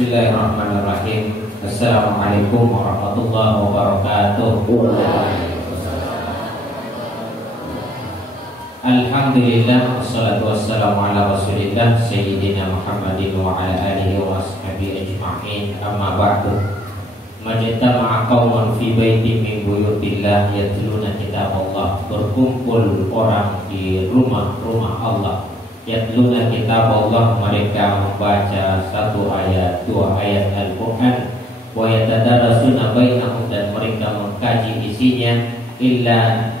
Bismillahirrahmanirrahim. Assalamualaikum warahmatullahi wabarakatuh. Alhamdulillah, wassalatu wassalamu ala rasulillah Sayyidina Muhammadin wa ala alihi wa ashabihi ajma'in. Amma ba'du. Majtama'a qaumun fi baitin min buyutillah yatluna kitab Allah. Berkumpul orang di rumah-rumah Allah, yatluna kitab Allah, mereka membaca satu ayat, dua ayat Al-Quran, wa yatadarasuna bainahum, dan mereka mengkaji isinya, illa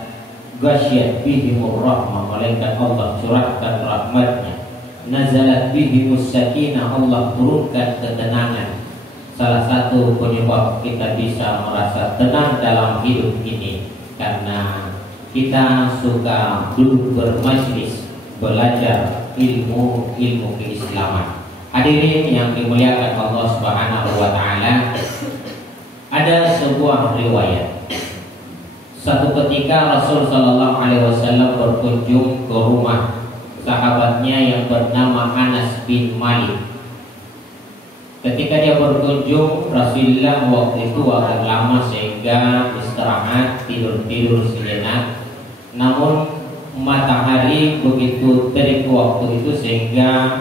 ghasyiyat bihimur rahmah, malaikat Allah curahkan rahmatnya, nazalat bihimus sakinah, Allah turunkan ketenangan. Salah satu penyebab kita bisa merasa tenang dalam hidup ini karena kita suka duduk bermajlis, belajar ilmu keislaman. Hadirin yang dimuliakan Allah Subhanahu wa taala, ada sebuah riwayat. Satu ketika Rasul sallallahu alaihi wasallam berkunjung ke rumah sahabatnya yang bernama Anas bin Malik. Ketika dia berkunjung, Rasulullah waktu itu agak lama sehingga istirahat, tidur sejenak. Namun matahari begitu terik waktu itu sehingga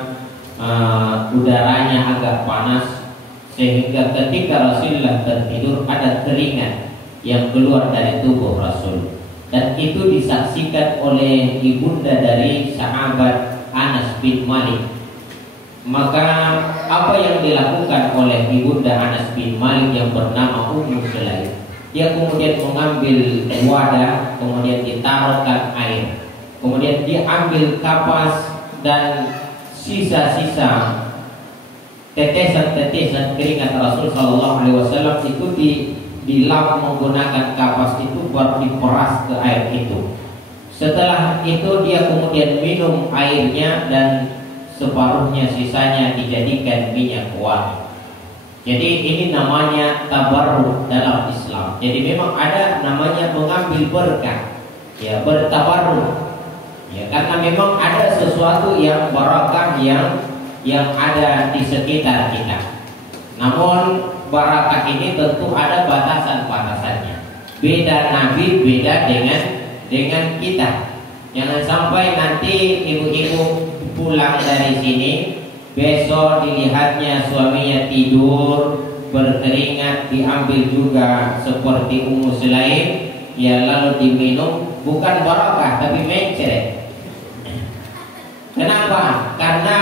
udaranya agak panas, sehingga ketika Rasulullah tertidur ada keringat yang keluar dari tubuh Rasul, dan itu disaksikan oleh ibunda dari sahabat Anas bin Malik. Maka apa yang dilakukan oleh ibunda Anas bin Malik yang bernama Ummu Sulaim, dia kemudian mengambil wadah, kemudian ditaruhkan air, kemudian dia ambil kapas dan sisa-sisa tetesan-tetesan keringat Rasul sallallahu alaihi wasallam itu dilap menggunakan kapas itu, baru diperas ke air itu. Setelah itu dia kemudian minum airnya dan separuhnya sisanya dijadikan minyak wangi. Jadi ini namanya tabarruk dalam Islam. Jadi memang ada namanya mengambil berkah, ya, bertabarruk. Ya, karena memang ada sesuatu yang barakah yang ada di sekitar kita. Namun barakah ini tentu ada batasan-batasannya. Beda Nabi, beda dengan kita. Jangan sampai nanti ibu-ibu pulang dari sini, besok dilihatnya suaminya tidur berkeringat, diambil juga seperti Ummu Sulaim, ya, lalu diminum, bukan barakah tapi mencret. Kenapa? Karena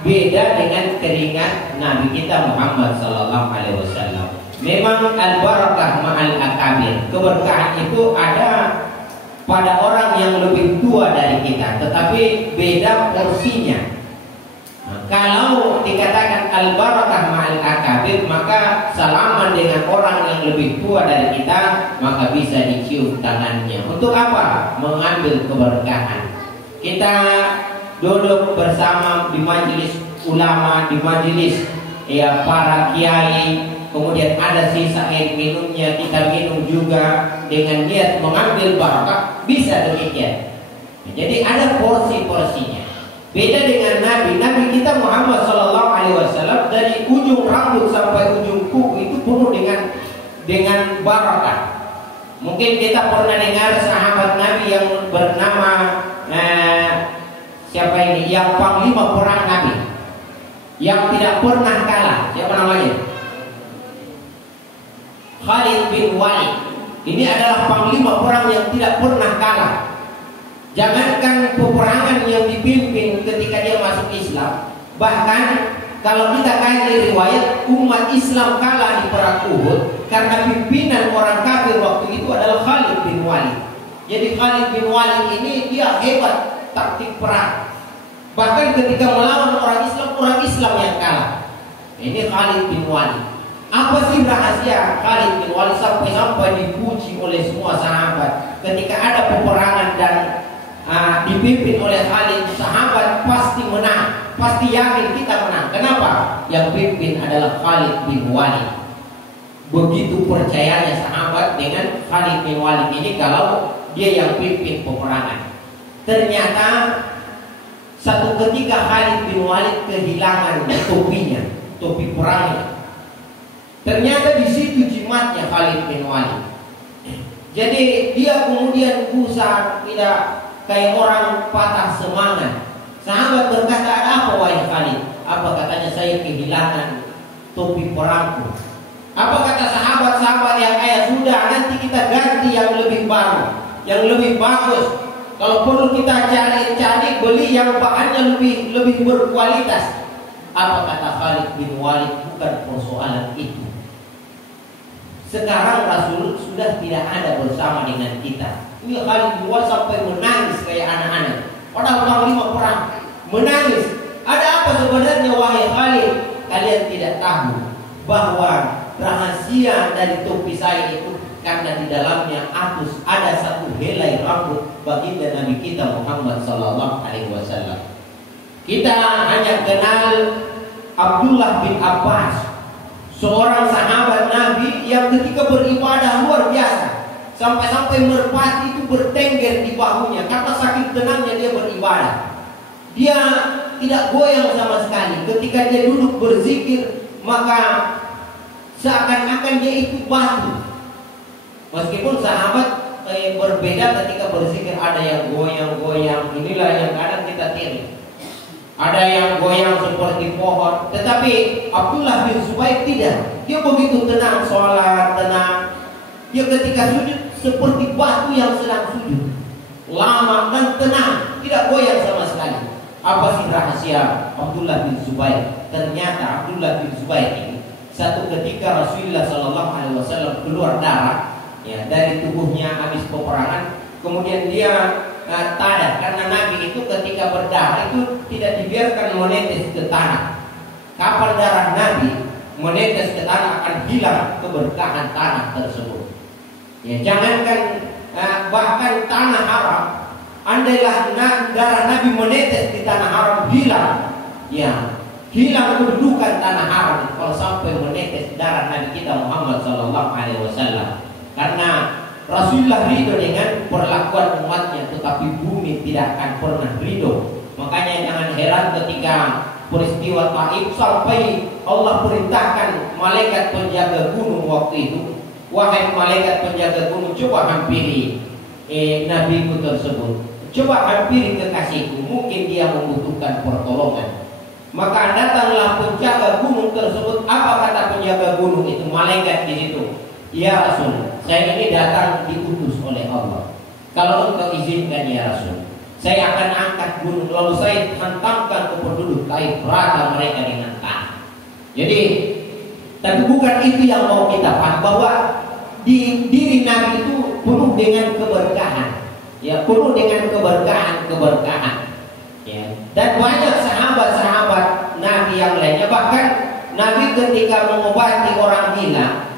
beda dengan keringat Nabi kita Muhammad sallallahu alaihi wasallam. Memang al-barakah ma'al akabir, keberkahan itu ada pada orang yang lebih tua dari kita, tetapi beda porsinya. Nah, kalau dikatakan al-barakah ma'al akabir, maka salaman dengan orang yang lebih tua dari kita, maka bisa dicium tangannya. Untuk apa? Mengambil keberkahan. Kita duduk bersama di majelis ulama, di majelis ya para kiai, kemudian ada sisa air minumnya, kita minum juga dengan niat mengambil barakah, bisa demikian. Jadi ada porsi-porsinya. Beda dengan Nabi kita Muhammad sallallahu alaihi wasallam, dari ujung rambut sampai ujung kuku itu penuh dengan barakah. Mungkin kita pernah dengar sahabat Nabi yang bernama siapa ini? Yang panglima perang Nabi, yang tidak pernah kalah. Siapa namanya? Khalid bin Walid. Ini adalah panglima perang yang tidak pernah kalah. Jangankan peperangan yang dipimpin ketika dia masuk Islam, bahkan kalau kita kaji riwayat, umat Islam kalah di perang Uhud karena pimpinan orang kafir waktu itu adalah Khalid bin Walid. Jadi Khalid bin Walid ini dia hebat taktik perang. Bahkan ketika melawan orang Islam yang kalah. Ini Khalid bin Walid. Apa sih rahasia Khalid bin Walid sampai dipuji oleh semua sahabat? Ketika ada peperangan dan dipimpin oleh Khalid, sahabat pasti menang, pasti yakin kita menang. Kenapa? Yang pimpin adalah Khalid bin Walid. Begitu percayanya sahabat dengan Khalid bin Walid ini kalau dia yang pimpin peperangan. Ternyata satu ketika Khalid bin Walid kehilangan topinya. topi perangnya. Ternyata di situ jimatnya Khalid bin Walid. Jadi dia kemudian gusar, tidak kayak orang patah semangat. Sahabat berkata, ada apa wahai Khalid? Apa katanya, saya kehilangan topi perangku. Apa kata sahabat-sahabat yang kaya, sudah nanti kita ganti yang lebih baru, yang lebih bagus. Kalau perlu kita cari beli yang bahannya lebih berkualitas. Apa kata Khalid bin Walid? Bukan persoalan itu. Sekarang Rasul sudah tidak ada bersama dengan kita. Ini Khalid bin Walid sampai menangis kayak anak-anak. Padahal panglima perang menangis. Ada apa sebenarnya wahai Khalid? Kalian tidak tahu bahwa rahasia dari topi saya itu karena di dalamnya ada satu helai rambut baginda Nabi kita Muhammad sallallahu alaihi wasallam. Kita hanya kenal Abdullah bin Abbas, seorang sahabat Nabi yang ketika beribadah luar biasa, sampai-sampai merpati itu bertengger di bahunya karena saking tenangnya dia beribadah. Dia tidak goyang sama sekali. Ketika dia duduk berzikir, maka seakan-akan dia itu batu. Meskipun sahabat berbeda ketika berzikir, ada yang goyang-goyang. Inilah yang kadang kita tiru. Ada yang goyang seperti pohon. Tetapi Abdullah bin Zubair tidak. Dia begitu tenang sholat, tenang. Dia ketika sujud seperti batu yang sedang sujud, lama dan tenang, tidak goyang sama sekali. Apa sih rahasia Abdullah bin Zubair? Ternyata Abdullah bin Zubair ini satu ketika Rasulullah Sallallahu Alaihi Wasallam keluar darah ya dari tubuhnya habis peperangan, kemudian dia tadah karena Nabi itu ketika berdarah itu tidak dibiarkan menetes ke tanah. Kapan darah Nabi menetes ke tanah akan hilang keberkahan tanah tersebut. Ya jangankan bahkan tanah haram, andailah darah Nabi menetes di tanah haram hilang, ya hilang kedudukan tanah haram kalau sampai menetes darah Nabi kita Muhammad Sallallahu Alaihi Wasallam. Karena Rasulullah ridho dengan perlakuan umatnya, tetapi bumi tidak akan pernah ridho. Makanya jangan heran ketika peristiwa Taif sampai Allah perintahkan malaikat penjaga gunung waktu itu, wahai malaikat penjaga gunung, coba hampiri nabiku tersebut, coba hampiri kekasihku, mungkin dia membutuhkan pertolongan. Maka datanglah penjaga gunung tersebut. Apa kata penjaga gunung itu? Malaikat di situ, ya Rasul, saya ini datang diutus oleh Allah. Kalau engkau izinkan ya Rasul, saya akan angkat gunung lalu saya hantamkan ke penduduk Taif rata mereka dengan tanah. Jadi, tapi bukan itu yang mau kita paham, bahwa di diri Nabi itu penuh dengan keberkahan, ya penuh dengan keberkahan. Ya. Dan banyak sahabat-sahabat Nabi yang lainnya, bahkan Nabi ketika mengobati orang gila.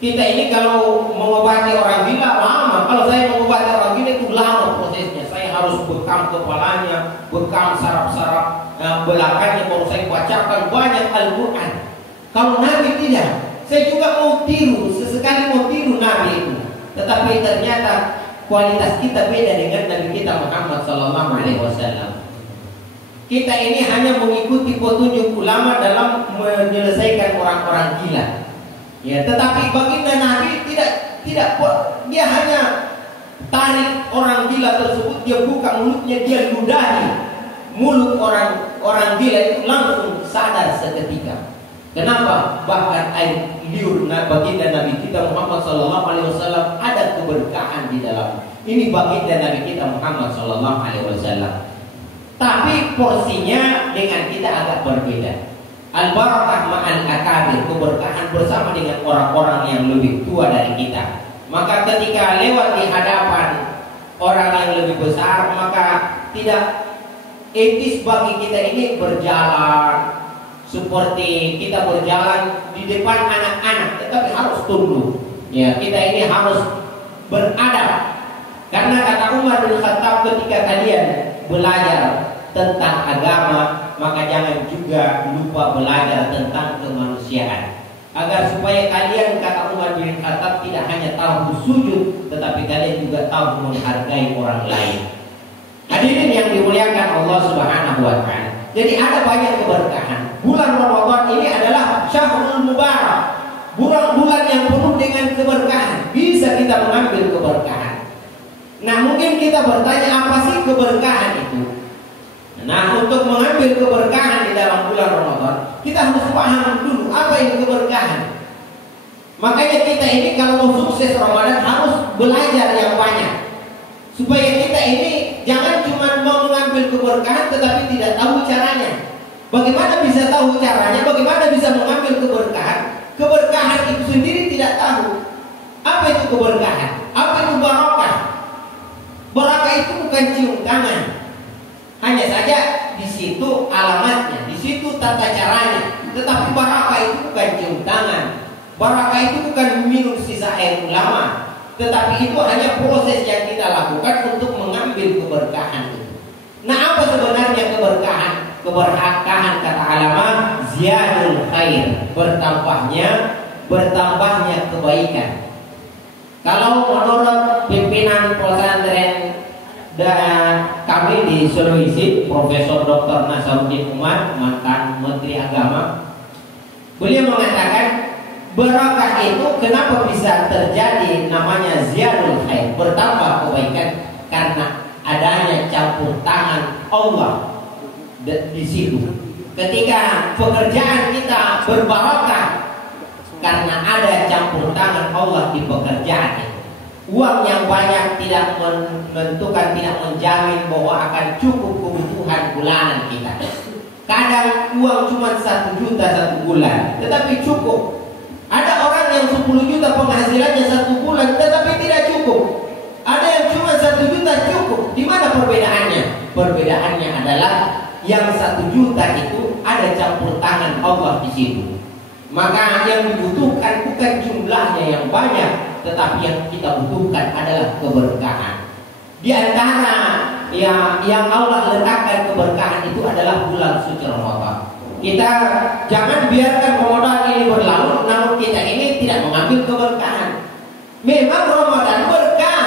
Kita ini kalau mengobati orang gila lama. Kalau saya mengobati orang gila itu lama prosesnya. Saya harus bekam kepalanya, bekam saraf-saraf belakangnya, baru saya bacakan banyak Al-Quran. Kalau Nabi tidak. Saya juga mau tiru, sesekali mau tiru Nabi itu. Tetapi ternyata kualitas kita beda dengan Nabi kita Muhammad Sallallahu Alaihi Wasallam. Kita ini hanya mengikuti petunjuk ulama dalam menyelesaikan orang-orang gila. Ya, tetapi baginda Nabi tidak, dia hanya tarik orang gila tersebut, dia buka mulutnya, dia ludahi mulut orang gila itu, langsung sadar seketika. Kenapa? Bahkan air liur baginda Nabi kita Muhammad Sallallahu Alaihi Wasallam ada keberkahan di dalam. Ini baginda Nabi kita Muhammad Sallallahu Alaihi Wasallam. Tapi porsinya dengan kita agak berbeda. Al-barakah ma'al akabir, keberkahan bersama dengan orang-orang yang lebih tua dari kita. Maka ketika lewat di hadapan orang yang lebih besar, maka tidak etis bagi kita ini berjalan seperti kita berjalan di depan anak-anak, tetapi harus tunduk. Ya, kita ini harus beradab. Karena kata Umar bin Khattab, ketika kalian belajar tentang agama, maka jangan juga lupa belajar tentang kemanusiaan. Agar supaya kalian, kata Umar bin Khattab, tidak hanya tahu sujud, tetapi kalian juga tahu menghargai orang lain. Hadirin yang dimuliakan Allah Subhanahu wa Ta'ala. Jadi ada banyak keberkahan. bulan Ramadan ini adalah syahrul mubarak, bulan yang penuh dengan keberkahan. Bisa kita mengambil keberkahan. Nah, mungkin kita bertanya, apa sih keberkahan itu? Nah, untuk mengambil keberkahan di dalam bulan Ramadan, kita harus paham dulu apa itu keberkahan. Makanya kita ini kalau mau sukses Ramadan harus belajar yang banyak, supaya kita ini jangan cuma mau mengambil keberkahan tetapi tidak tahu caranya. Bagaimana bisa tahu caranya? Bagaimana bisa mengambil keberkahan? Keberkahan itu sendiri tidak tahu. Apa itu keberkahan? Apa itu barakah? Barakah itu bukan cium tangan. Hanya saja di situ alamatnya, di situ tata caranya. Tetapi barakah itu bukan cium tangan. Barakah itu bukan minum sisa air ulama, tetapi itu hanya proses yang kita lakukan untuk mengambil keberkahan itu. Nah, apa sebenarnya keberkahan? Keberkahan kata ulama ziyadul khair, bertambahnya kebaikan. Kalau menurut pimpinan pesantren kami di Sulawesi, Profesor Dr. Nasaruddin Umar, mantan Menteri Agama, beliau mengatakan barakah itu kenapa bisa terjadi namanya ziyadul khair, bertambah kebaikan, karena adanya campur tangan Allah di situ. Ketika pekerjaan kita berbarakah karena ada campur tangan Allah di pekerjaan itu. Uang yang banyak tidak menentukan, tidak menjamin bahwa akan cukup kebutuhan bulanan kita. Kadang uang cuma 1 juta 1 bulan, tetapi cukup. Ada orang yang 10 juta penghasilannya 1 bulan tetapi tidak cukup. Ada yang cuma 1 juta cukup. Di mana perbedaannya? Perbedaannya adalah yang 1 juta itu ada campur tangan Allah di situ. Maka yang dibutuhkan bukan jumlahnya yang banyak, tetapi yang kita butuhkan adalah keberkahan. Di antara yang Allah letakkan keberkahan itu adalah bulan suci Ramadan. Kita jangan biarkan Ramadan ini berlalu namun kita ini tidak mengambil keberkahan. Memang Ramadan berkah,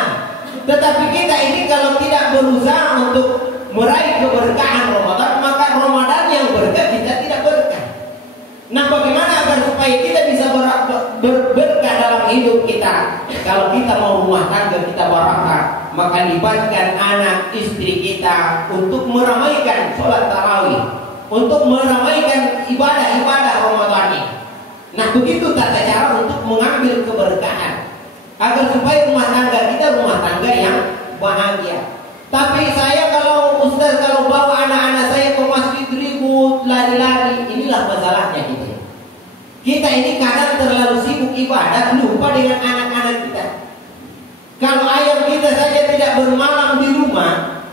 tetapi kita ini kalau tidak berusaha untuk meraih keberkahan Ramadan, maka Ramadan yang berkah kita tidak berkah. Nah, bagaimana agar supaya kita bisa berkah dalam hidup kita? Kalau kita mau rumah tangga kita barakah, maka libatkan anak istri kita untuk meramaikan sholat tarawih, untuk meramaikan ibadah-ibadah Ramadan ini. Nah, begitu tata cara untuk mengambil keberkahan, agar supaya rumah tangga kita rumah tangga yang bahagia. Tapi saya kalau Ustaz kalau bawa anak-anak saya ke masjid ribut, lari-lari, inilah masalahnya kita. Kita ini kadang terlalu sibuk ibadah, lupa dengan anak-anak kita. Kalau ayam kita saja tidak bermalam di rumah,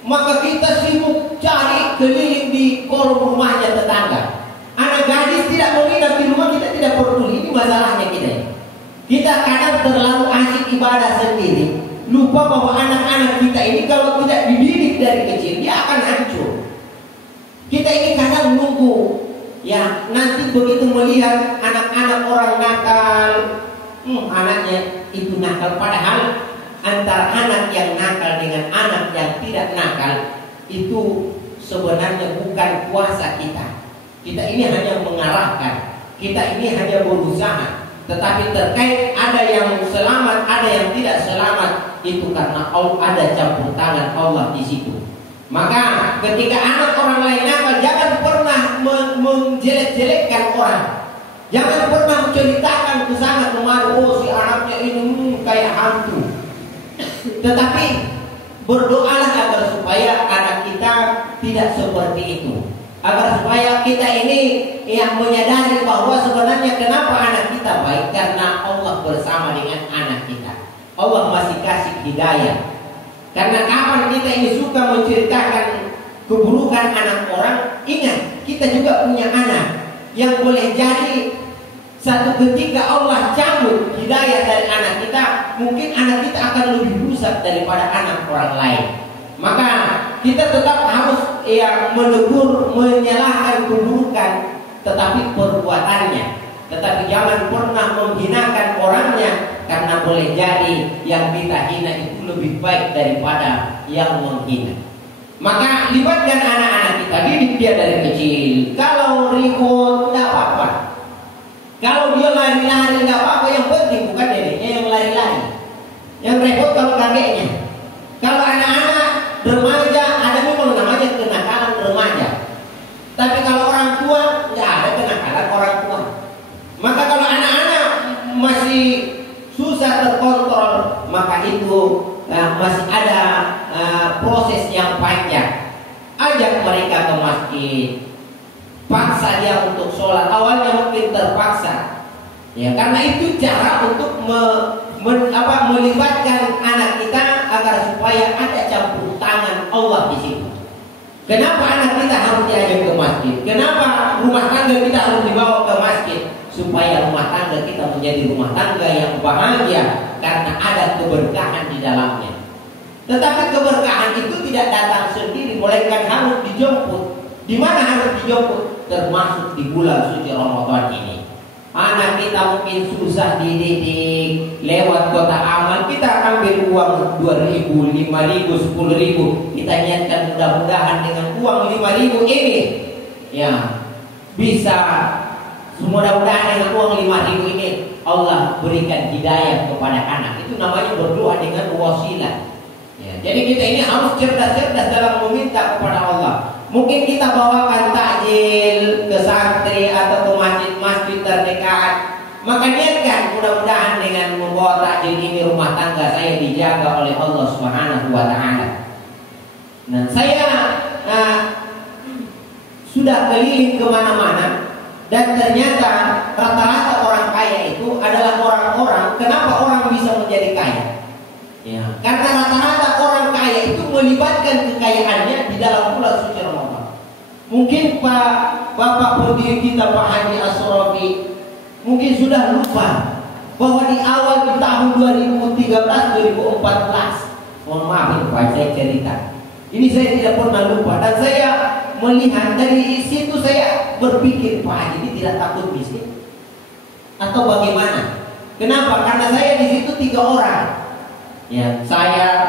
maka kita sibuk cari keliling di kolong rumahnya tetangga. Anak gadis tidak menginap di rumah, kita tidak peduli. Ini masalahnya kita. Kita kadang terlalu asik ibadah sendiri, lupa bahwa anak-anak kita ini kalau tidak dididik dari kecil, dia akan hancur. Kita ini kadang nunggu, ya nanti begitu melihat anak-anak orang nakal, anaknya itu nakal. Padahal antara anak yang nakal dengan anak yang tidak nakal itu sebenarnya bukan kuasa kita. Kita ini hanya mengarahkan, kita ini hanya berusaha. Tetapi terkait ada yang selamat, ada yang tidak selamat, itu karena ada campur tangan Allah di situ. Maka ketika anak orang lain nakal, jangan pernah menjelek-jelekkan orang. Jangan pernah menceritakan ke sana kemari, oh si anaknya ini kayak hantu. Tetapi berdoalah agar supaya anak kita tidak seperti itu. Agar supaya kita ini yang menyadari bahwa sebenarnya kenapa anak kita baik, karena Allah bersama dengan anak kita. Allah masih kasih hidayah. Karena kapan kita ini suka menceritakan keburukan anak orang, ingat kita juga punya anak yang boleh jadi satu ketika Allah cabut hidayah dari anak kita, mungkin anak kita akan lebih rusak daripada anak orang lain. Maka kita tetap harus menegur, menyalahkan keburukan, tetapi perbuatannya. Tetapi jangan pernah menghinakan orangnya, karena boleh jadi yang kita hina itu lebih baik daripada yang menghina. Maka libatkan anak-anak kita kita didik dia dari kecil. Kalau ribut tidak apa-apa. Kalau dia lari-lari tidak apa-apa. Yang penting bukan dedeknya yang lari-lari. Yang repot kalau kakeknya. Kalau anak-anak remaja ada memang namanya kenakalan remaja. Tapi kalau orang tua tidak ada kenakalan orang tua. Maka kalau anak-anak masih susah terkontrol, maka itu masih ada proses yang panjang. Ajak mereka ke masjid, paksa dia untuk sholat. Awalnya mungkin terpaksa, ya, karena itu cara untuk melibatkan anak kita agar supaya ada campur tangan Allah di situ. Kenapa anak kita harus diajak ke masjid? Kenapa rumah tangga kita harus dibawa ke masjid? Supaya rumah tangga kita menjadi rumah tangga yang bahagia, karena ada keberkahan di dalamnya. Tetapi keberkahan itu tidak datang sendiri, melainkan harus dijemput. Di mana harus dijemput? Termasuk di bulan suci Ramadan ini. Anak kita mungkin susah dididik, lewat kota amal kita ambil uang 2.000, 5.000, 10.000. Kita niatkan mudah-mudahan dengan uang 5.000 ini, ya, bisa. Mudah-mudahan dengan uang 5.000 ini Allah berikan hidayah kepada anak. Itu namanya berdoa dengan wasilah. Ya, jadi kita ini harus cerdas-cerdas dalam meminta kepada Allah. Mungkin kita bawakan takjil ke santri atau ke masjid-masjid terdekat. Maka niatkan mudah-mudahan dengan membawa takjil ini rumah tangga saya dijaga oleh Allah Subhanahu wa taala. Nah, saya sudah keliling kemana-mana. Dan ternyata rata-rata orang kaya itu adalah orang-orang. Kenapa orang bisa menjadi kaya? Ya, karena rata-rata orang kaya itu melibatkan kekayaannya di dalam bulan suci Ramadan. Mungkin Bapak pendiri kita Pak Haji Asrofi mungkin sudah lupa bahwa di awal di tahun 2013-2014, mohon maaf Pak, saya cerita. Ini saya tidak pernah lupa, dan saya melihat dari situ saya berpikir, Pak Haji ini tidak takut miskin atau bagaimana? Kenapa? Karena saya di situ 3 orang. Ya, saya,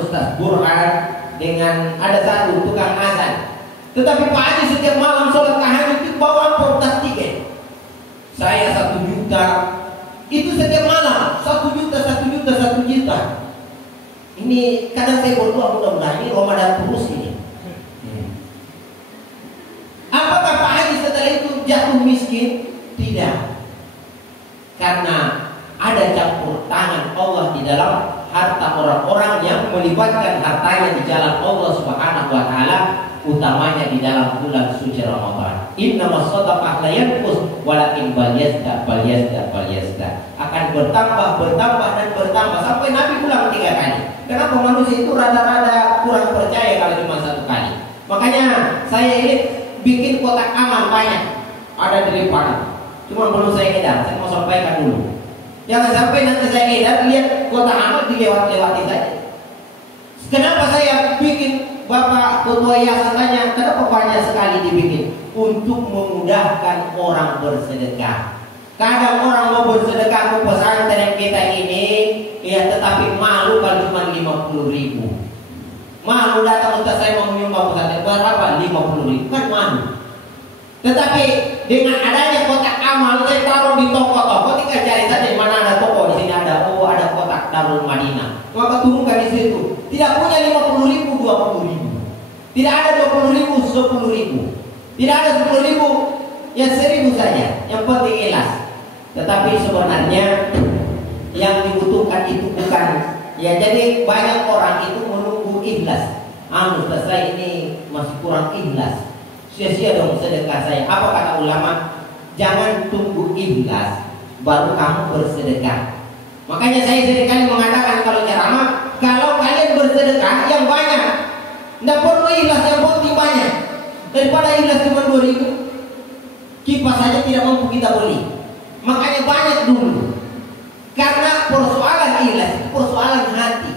Ustaz Burhan, dengan ada 1 tukang azan. Tetapi Pak Haji setiap malam sholat tahajud itu bawa amplop tiket. Saya 1 juta. Itu setiap malam 1 juta, 1 juta, 1 juta. Ini kadang saya berdoa mudah-mudahan ini Ramadan terus ini. Apakah Pak Haji setelah itu jatuh miskin? Tidak. Karena ada campur tangan Allah di dalam harta orang-orang yang melibatkan hartanya di jalan Allah Subhanahu wa taala, utamanya di dalam bulan suci Ramadan. Innamas shadaqah la yanqus walakin balyazda. Akan bertambah dan bertambah sampai Nabi bilang 3 kali. Kenapa manusia itu rada-rada kurang percaya kalau cuma 1 kali? Makanya saya ini bikin kotak amal banyak ada di depan. Cuma belum saya edar, saya mau sampaikan dulu. Jangan sampai nanti saya edar lihat kotak amal dilewat-lewati saja. Kenapa saya bikin? Bapak ketua yayasan tanya, kenapa banyak sekali dibikin? Untuk memudahkan orang bersedekah. Kadang orang mau bersedekah ke pesantren kita ini, ya, tetapi malu kalau cuma 50.000. Malu datang, Ustaz saya mau menyumbang pesantren berapa? 50.000, kan malu. Tetapi dengan adanya kotak amal, saya taruh di toko-toko, tinggal cari saja di mana ada toko. Di sini ada, oh ada kotak Darul Madinah, maka turunkan di situ. Tidak punya 50.000, 20.000. Tidak ada 20.000, 10.000. Tidak ada 10.000, ya 1.000 saja. Yang penting ikhlas. Tetapi sebenarnya yang dibutuhkan itu bukan, ya, jadi banyak orang itu menunggu ikhlas. Ustaz saya ini masih kurang ikhlas, sia-sia dong sedekah saya. Apa kata ulama? Jangan tunggu ikhlas baru kamu bersedekah. Makanya saya seringkali mengatakan kalau ceramah, kalau kalian bersedekah yang banyak, tidak perlu ikhlas, yang penting banyak. Daripada ikhlas cuma 2.000, kipas saja tidak mampu kita beli. Makanya banyak dulu. Karena persoalan ikhlas, persoalan hati.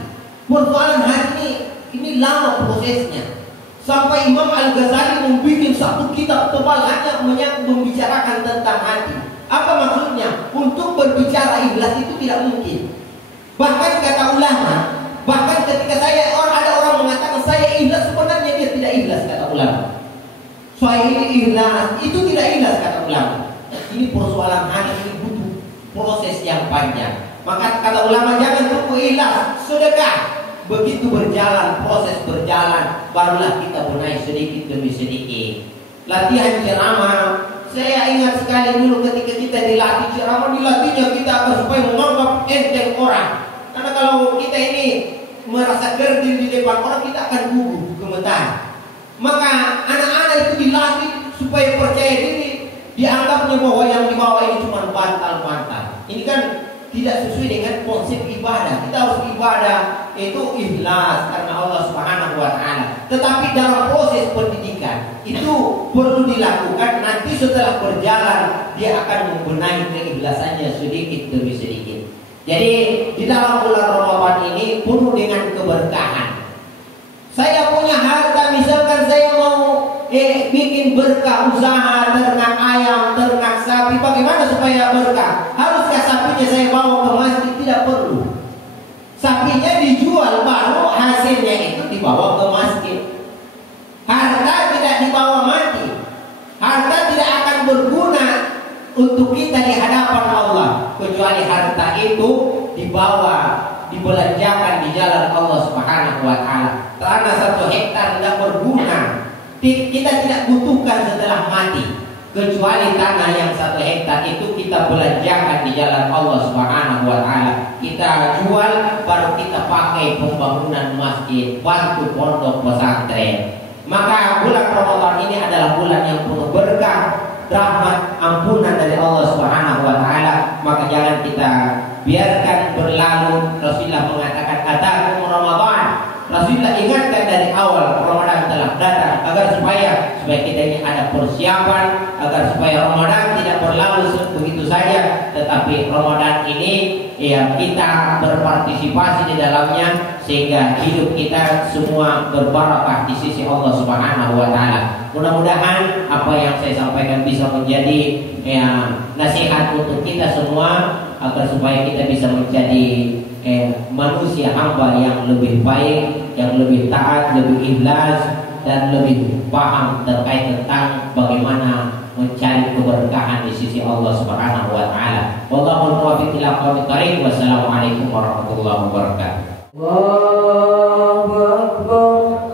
Persoalan hati ini lama prosesnya. Sampai Imam Al-Ghazali membuat 1 kitab tebal hanya membicarakan tentang hati. Apa maksudnya? Untuk berbicara ikhlas itu tidak mungkin. Bahkan kata ulama, bahkan ketika ada orang mengatakan saya ikhlas, sebenarnya dia tidak ikhlas, kata ulama. Soal ini ikhlas, itu tidak ikhlas kata ulama. Ini persoalan hati, ini butuh proses yang panjang. Maka kata ulama jangan tunggu ikhlas, sedekah. Begitu berjalan, proses berjalan, barulah kita benahi sedikit demi sedikit. Latihan ceramah, saya ingat sekali dulu ketika kita dilatih ceramah, dilatihnya kita agar supaya menganggap enteng orang. Karena kalau kita ini merasa gerdil di depan orang, kita akan gugup, gemetar. Maka anak-anak itu dilatih supaya percaya diri, dianggapnya bahwa yang dibawa ini cuma bantal-bantal. Ini kan tidak sesuai dengan konsep ibadah. Kita harus ibadah itu ikhlas karena Allah Subhanahu wa taala. Tetapi dalam proses pendidikan itu perlu dilakukan. Nanti setelah berjalan dia akan membenahi keikhlasannya sedikit demi sedikit. Jadi di dalam bulan Ramadan ini penuh dengan keberkahan. Saya punya harta, misalkan saya mau bikin berkah usaha ternak ayam, ternak sapi, bagaimana supaya berkah? Haruskah sapinya saya bawa ke masjid? Tidak perlu. Sapinya dijual, baru hasilnya itu dibawa ke masjid. Harta tidak dibawa mati. Harta tidak akan berguna untuk kita di hadapan Allah, kecuali harta itu dibelanjakan di jalan Allah Subhanahu wa taala. Tanah 1 hektar tidak berguna. Kita tidak butuhkan setelah mati, kecuali tanah yang 1 hektar itu kita belanjakan di jalan Allah Subhanahu wa taala. Kita jual baru kita pakai pembangunan masjid, bantu pondok pesantren. Maka bulan Ramadan ini adalah bulan yang penuh berkah, rahmat, ampunan dari Allah Subhanahu wa taala. Maka jangan kita biarkan berlalu. Rasulullah mengatakan atakum Ramadan. Rasulullah ingatkan dari awal Ramadan telah datang agar supaya kita ini ada persiapan, agar supaya Ramadan tidak berlalu begitu saja, tetapi Ramadan ini ya kita berpartisipasi di dalamnya sehingga hidup kita semua berbarakah di sisi Allah Subhanahu wa taala. Mudah-mudahan apa yang saya sampaikan bisa menjadi nasihat untuk kita semua agar supaya kita bisa menjadi manusia hamba yang lebih baik, yang lebih taat, lebih ikhlas dan lebih paham terkait tentang bagaimana mencari keberkahan di sisi Allah Subhanahu wa taala. Wallahu muwaffiq ila aqwamit thariq. Wassalamualaikum warahmatullahi wabarakatuh. Allahu akbar.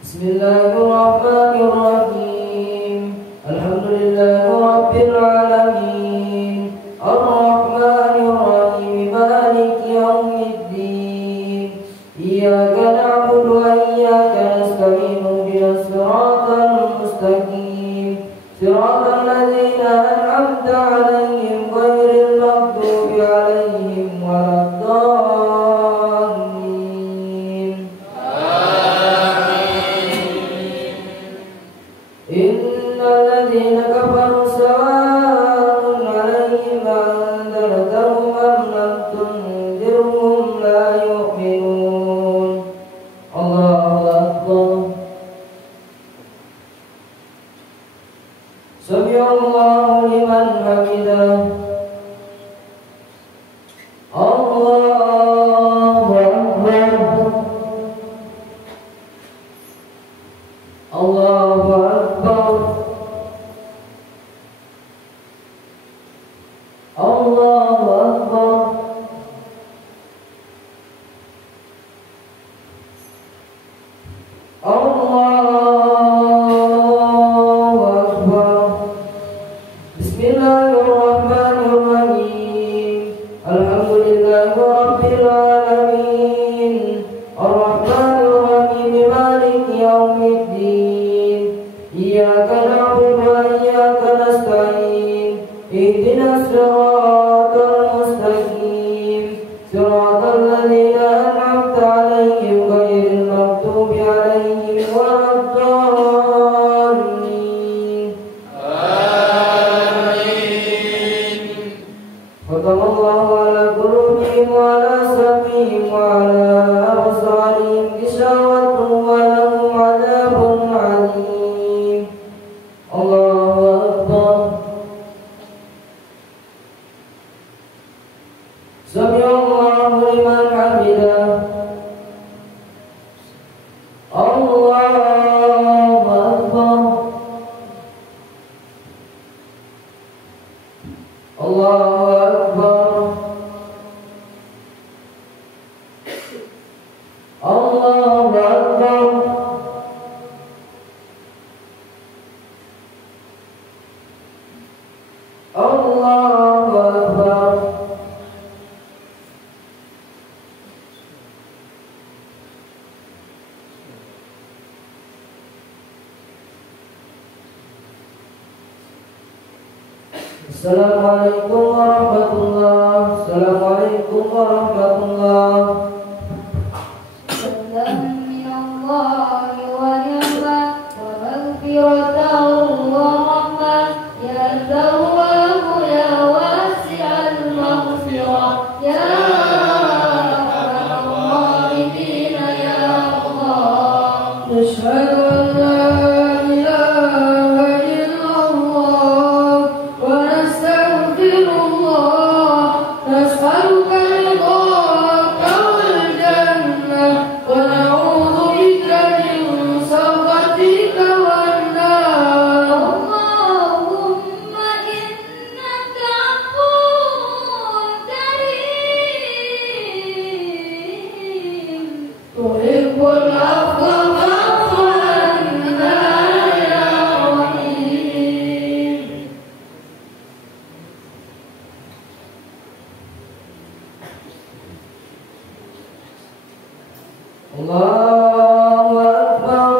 Bismillahirrahmanirrahim. Alhamdulillahirabbil alamin. Arrahmanirrahim. Maliki yaumiddin. Iyyaka na'budu wa iyyaka nasta'in. Ihdinas siratal mustaqim. Siratal ladzina an'amta 'alaihim ghairil maghdubi 'alaihim waladdallin. Innal ladzina kafaru sawa'un 'alaihim anzartahum am lam tunzirhum la yu'minun. Allahu akbar. Sami'allahu liman hamidah. Allahu akbar. Allahu akbar. Allahu akbar. Allahu akbar. Bismillahirrahmanirrahim. Alhamdulillahirabbil alamin. Arrahmanirrahim. Maliki yaumiddin. Iyyaka na'budu wa iyyaka nasta'in. Ihdinas siratal mustaqim. Siratal ladzina an'amta 'alaihim ghairil maghdubi 'alaihim waladdallin. Khatamullahu ala qulubihim wa ala sam'ihim wa ala absarihim ghishawatun wa lahum 'adzabun 'alim. Allahu akbar. Sami'allahu Allahu Akbar. Allahu Akbar. Assalamualaikum warahmatullahi. Assalamualaikum warahmatullahi. Allahu Akbar.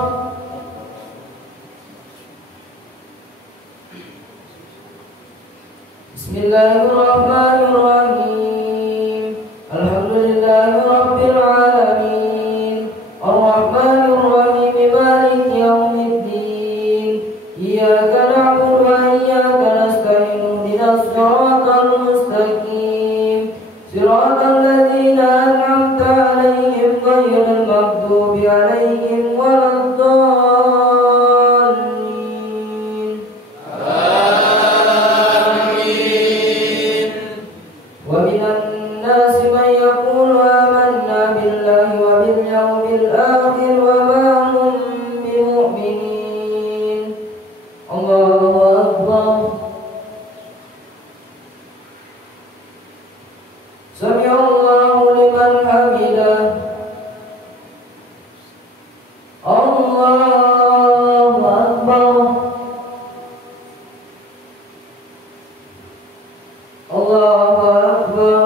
Bismillahirrahmanirrahim. Alhamdulillahirabbil alamin. Arrahmanirrahim. Maliki yaumiddin. Iyyaka na'budu wa iyyaka nasta'in. Ihdinas siratal mustaqim. Siratal ladzina an'amta 'alaihim ghairil maghdubi 'alaihim waladdallin. Amin. Wa minan nasi man yaqulu amanna billahi wa bil yawmil akhir wa ma hum bimu'minin. Allahu Akbar. Sami'allahu liman hamidah. Allahu Akbar. Allahu Akbar.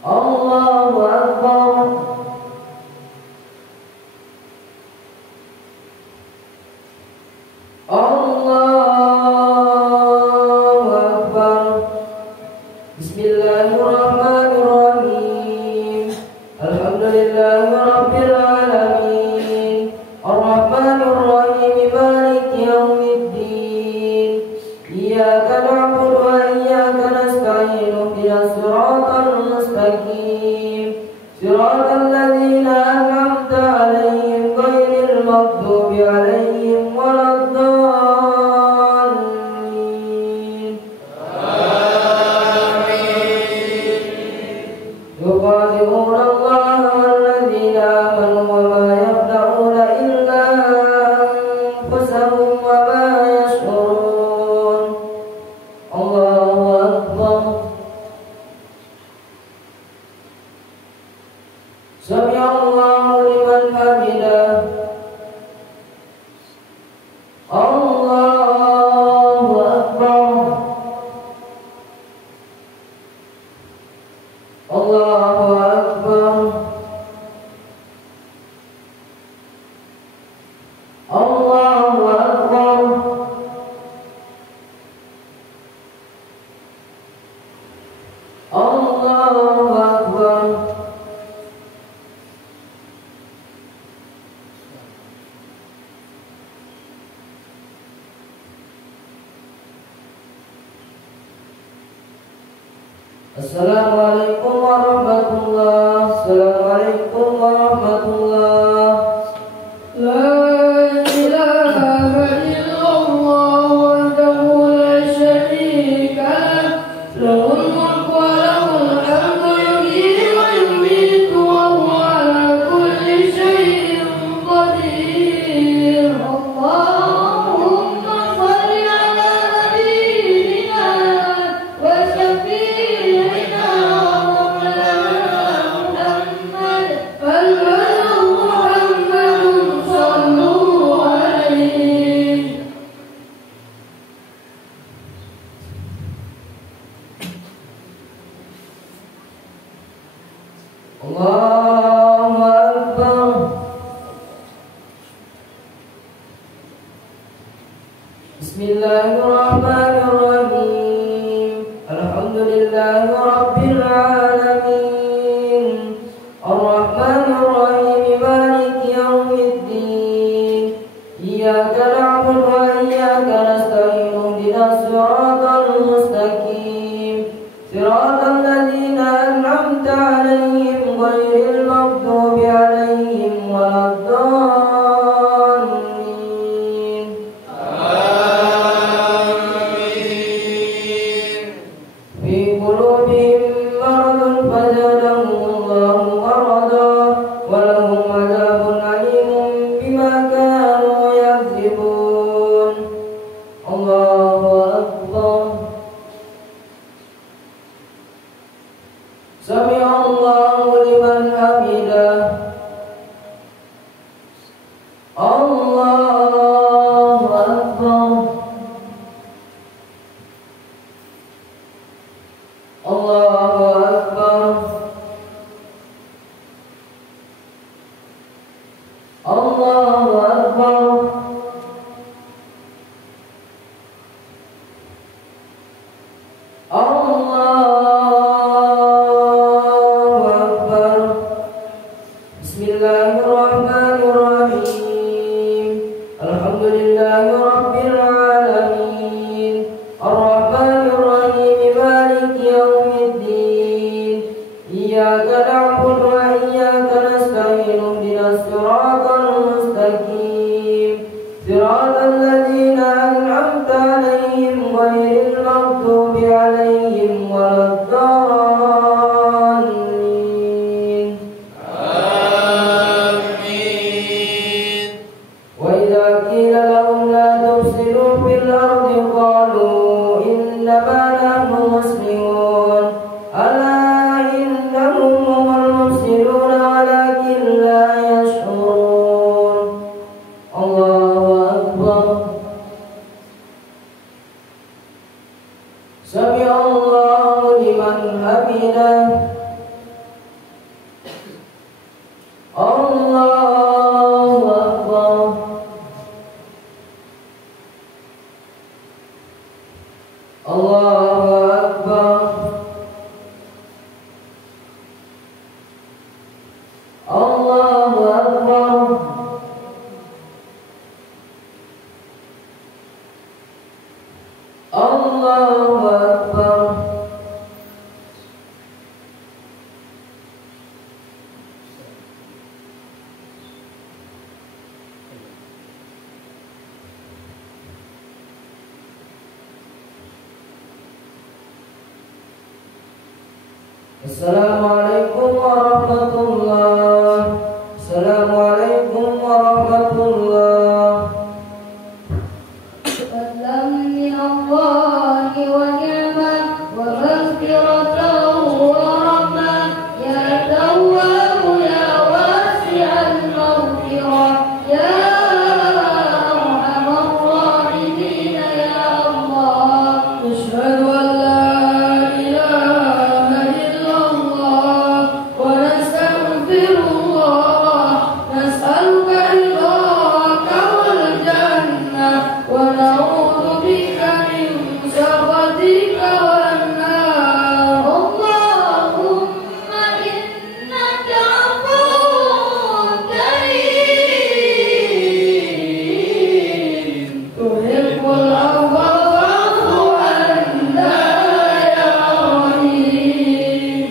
Allahu Akbar. Allahu Akbar. Bismillahirrahmanirrahim. Alhamdulillahirabbil alamin. Arrahmanirrahim. Maliki yaumiddin. Iyyaka na'budu wa iyyaka nasta'in. Ihdinas siratal mustaqim. Siratal ladzina an'amta 'alaihim ghairil maghdubi 'alaihim waladdallin. يخادعون الله والذين آمنوا وما يخدعون إلا أنفسهم وما يشعرون. الله أكبر. سمع الله لمن حمده. الله أكبر. Allahu Akbar. Allahu Akbar. Allahu Akbar. Assalamualaikum warahmatullahi. Assalamualaikum warahmatullahi. La ilaha illallah wahdahu la syarika lah. Lahul mulku wa lahul hamdu yuhyi wa yumiitu wa huwa ala kulli syai'in qadir. Allahumma shalli ala nabiyyina wa syafi'ina wa maulana Allahu Akbar. Bismillahirrahmanirrahim. Alhamdulillahi rabbil alamin. Ar-Rahmanir-Rahim, maliki yaumiddin. Iyyaka na'budu wa iyyaka nasta'in. Ihdinas siratal mustaqim. Siratal ladzina an'amta 'alaihim ghairil maghdubi 'alaihim waladdallin. Fi qulubihim maradun fazadahumullahu marada wa lahum 'adzabun 'alimun bima kanu yakdzibun. Allahu Akbar. Sami'allahu liman hamidah. Allahu Akbar. Allahu Akbar. Allahu Akbar. Allahu Akbar. Bismillahirrahmanirrahim. Alhamdulillahi rabbil alamin. Ar-Rahmanir-Rahim, maliki yaumiddin. Iyyaka na'budu wa iyyaka nasta'in. Ihdinas siratal mustaqim. Siratal ladzina an'amta 'alaihim ghairil maghdubi 'alaihim waladdallin. Wa idza qila lahum la tufsidu fil ardi qalu innama nahnu muslimun. Ala innahum humul mufsidun walakin la yash'urun. Allahu Akbar. Sami'allahu liman hamidah. Allahu Akbar. Allahu Akbar. Allahu Akbar. Allahu Akbar. Assalamualaikum warahmatullahi. Assalamualaikum warahmatullahi. فضلا من الله ونعمة ومغفرة ورحمة يا تواب يا واسع المغفرة يا أرحم الراحمين يا الله. أشهد أن لا إله إلا الله ونستغفر الله نسألك رضاك والجنة ونعوذ بك من سخطك والنار. اللهم إنك عفو كريم تحب العفو فاعف عنا يا رحيم.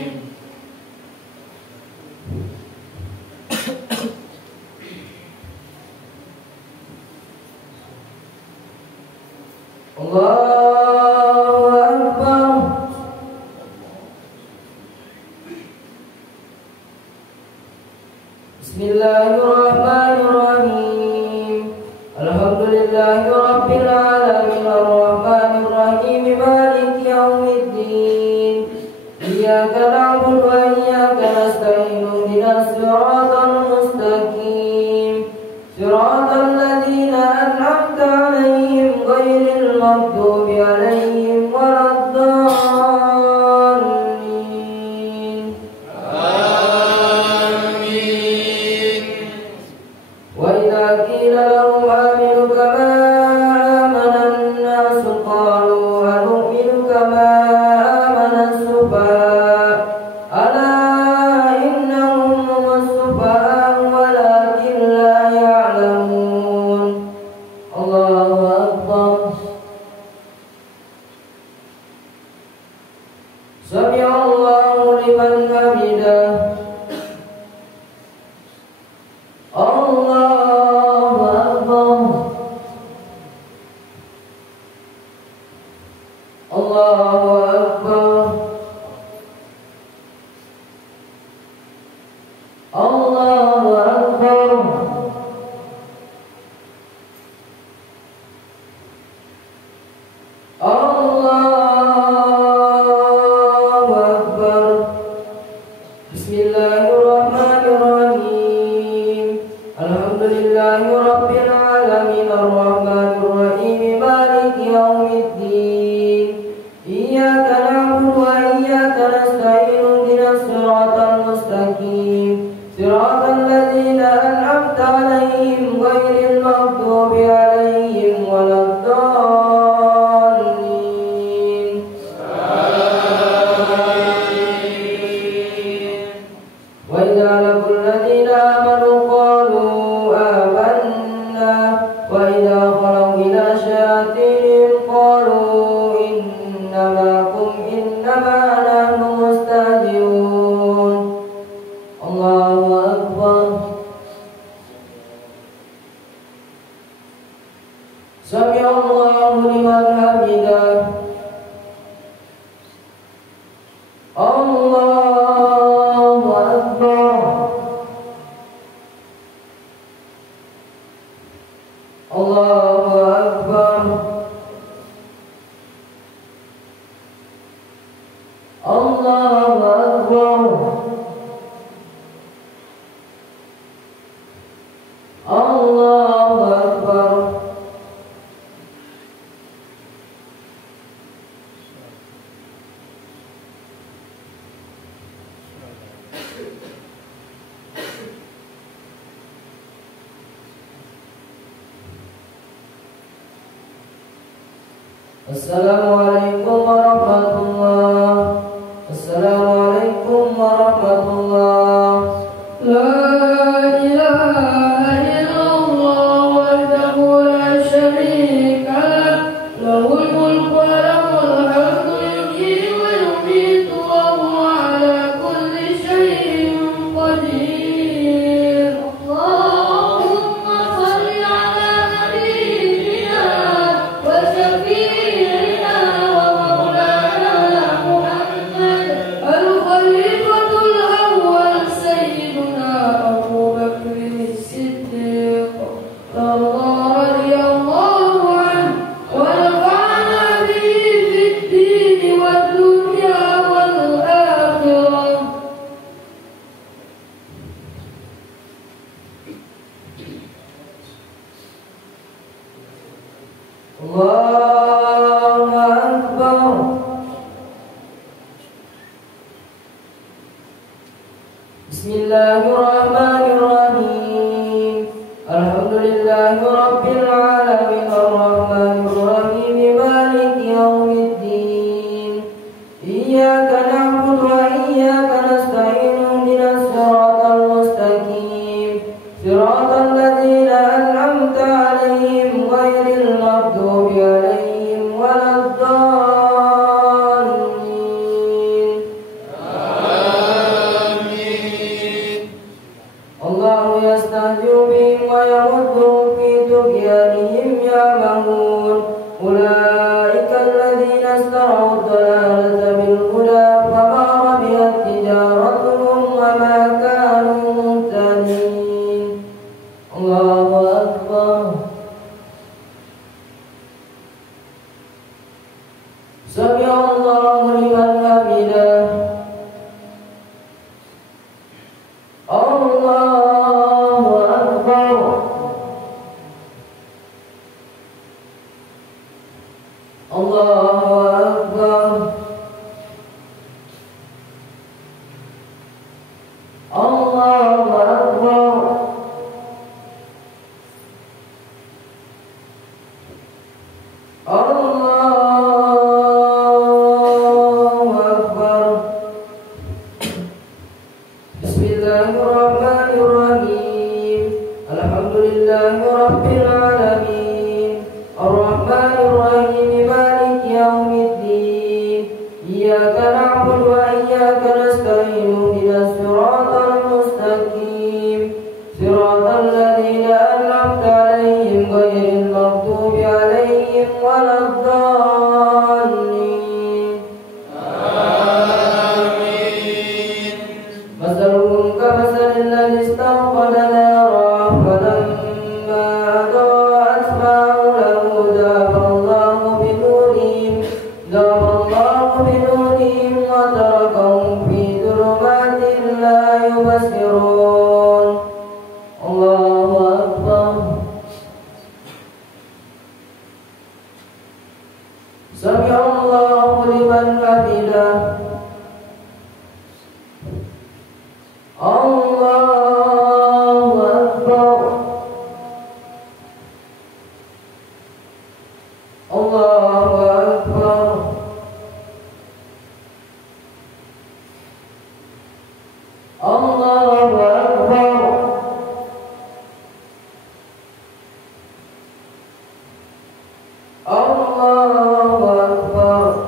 Allahu Akbar. Bismillahirrahmanirrahim. Alhamdulillahi rabbil alamin. Ar-Rahmanir-Rahim, maliki yaumiddin. Iyyaka na'budu wa iyyaka nasta'in. Ihdinas siratal mustaqim. Siratal ladzina an'amta 'alaihim ghairil maghdubi 'alaihim waladdallin. Allahu Akbar. Allahu Akbar. Bismillahirrahmanirrahim. Alhamdulillahi rabbil alamin arrahmanir rahim maliki yaumiddin. Iyyaka na'budu wa iyyaka nasta'in ihdinas siratal mustaqim. Siratal ladzina an'amta 'alaihim ghairil maghdubi 'alaihim waladdallin. Wa idza laqul ladzina amanu qalu amanna wa idza khalu ila syayatinihim qalu innama nahnu mustahzi'un. Allahu Akbar. Sami Allahu liman hamidah. Allahu Akbar. Allahu Akbar. Allahu Akbar. Allahu Akbar. Assalamualaikum warahmatullahi. Assalamualaikum warahmatullahi. La ilaha illallah wahdahu la syarika lah, lahul mulku wa lahul hamdu yuhyi wa yumiitu wa huwa ala kulli syai'in qadir. Allahumma shalli ala nabiyyina wa syafi'ina wa maulana Muhammad al-khalifatul awwal sayyiduna Abu Bakr as-Siddiq radhiyallahu anhu wa nafa'ana bihi fid-din wad-dunya wal-akhirah. Allahu Akbar. Bismillahirrahmanirrahim. Alhamdulillahi rabbil alamin arrahmanir rahim maliki yaumiddin. Iyyaka na'budu wa iyyaka nasta'in ihdinas siratal mustaqim. Siratal ladzina an'amta 'alaihim ghairil maghdubi 'alaihim waladdallin. Allahu yastahzi'u bihim wa yamudduhum fi tughyanihim ya'mahun. Ulaika alladhina istarau ad-dalalata bil huda fama rabihat tijaratuhum wa ma kanu muhtadin. Allahu Akbar. Sami Allahu liman hamidah. Allahu Akbar. Allahu Akbar. Allahu Akbar. Allahu Akbar. Bismillahirrahmanirrahim. Alhamdulillahi rabbil alamin arrahmanir rahim maliki yaumiddin. Iyyaka na'budu wa iyyaka nasta'in ihdinas siratal mustaqim. Siratal ladzina an'amta 'alaihim ghairil maghdubi 'alaihim waladdallin. Masalun kamasalil لا يبصرون الله أكبر سمع الله لمن حمده الله أكبر الله أكبر الله أكبر الله أكبر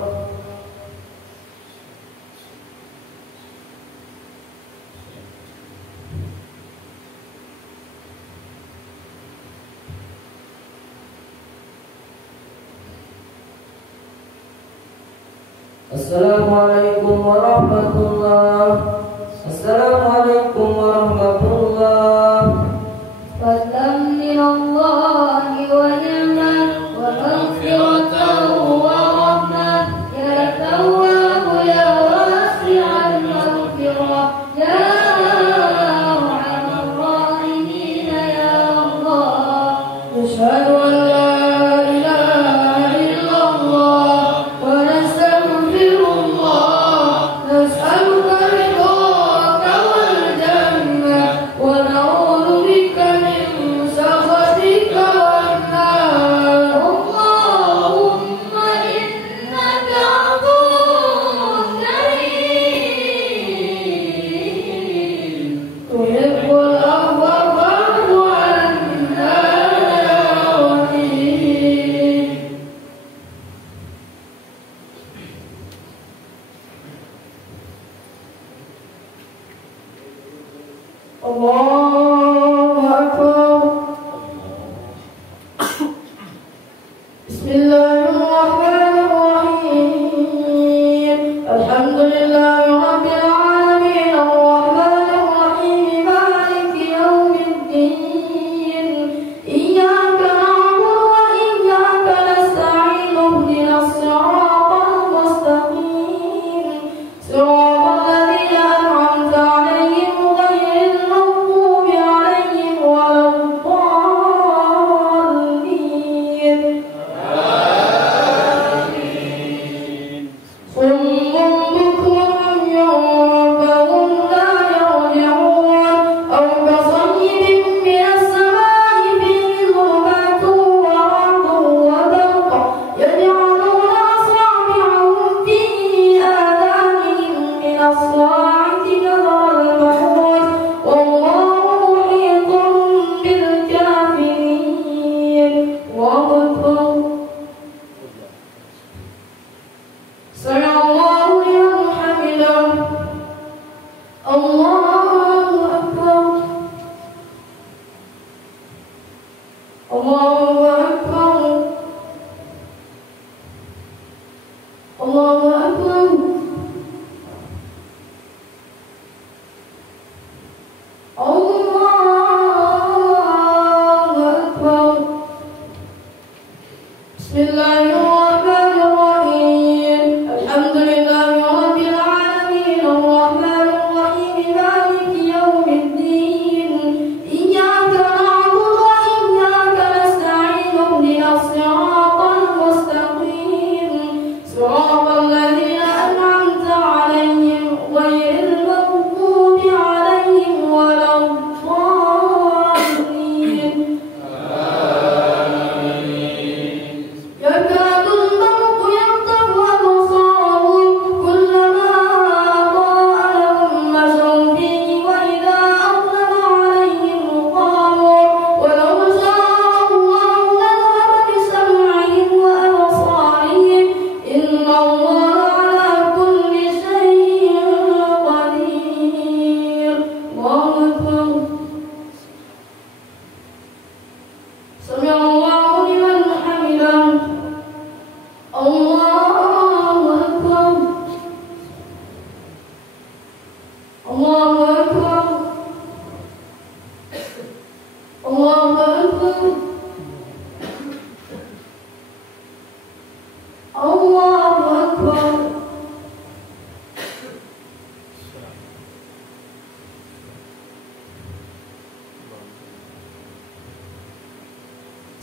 Assalamualaikum warahmatullahi wabarakatuh. Assalamualaikum warahmatullahi فضلا من الله ونعمة ومغفرة ورحمة يا تواب يا واسع المغفرة يا أرحم الراحمين يا الله نشهد أن لا إله إلا الله ونستغفر الله نسألك رضاك والجنة ونعوذ بك من سخطك والنار اللهم إنك عفو كريم تحب العفو فاعف عنا يا رحيم الله أكبر بسم الله الرحمن الرحيم الحمد لله رب العالمين الرحمن الرحيم مالك يوم الدين إياك نعبد وإياك نستعين اهدنا الصراط المستقيم صراط الذين أنعمت عليهم غير المغضوب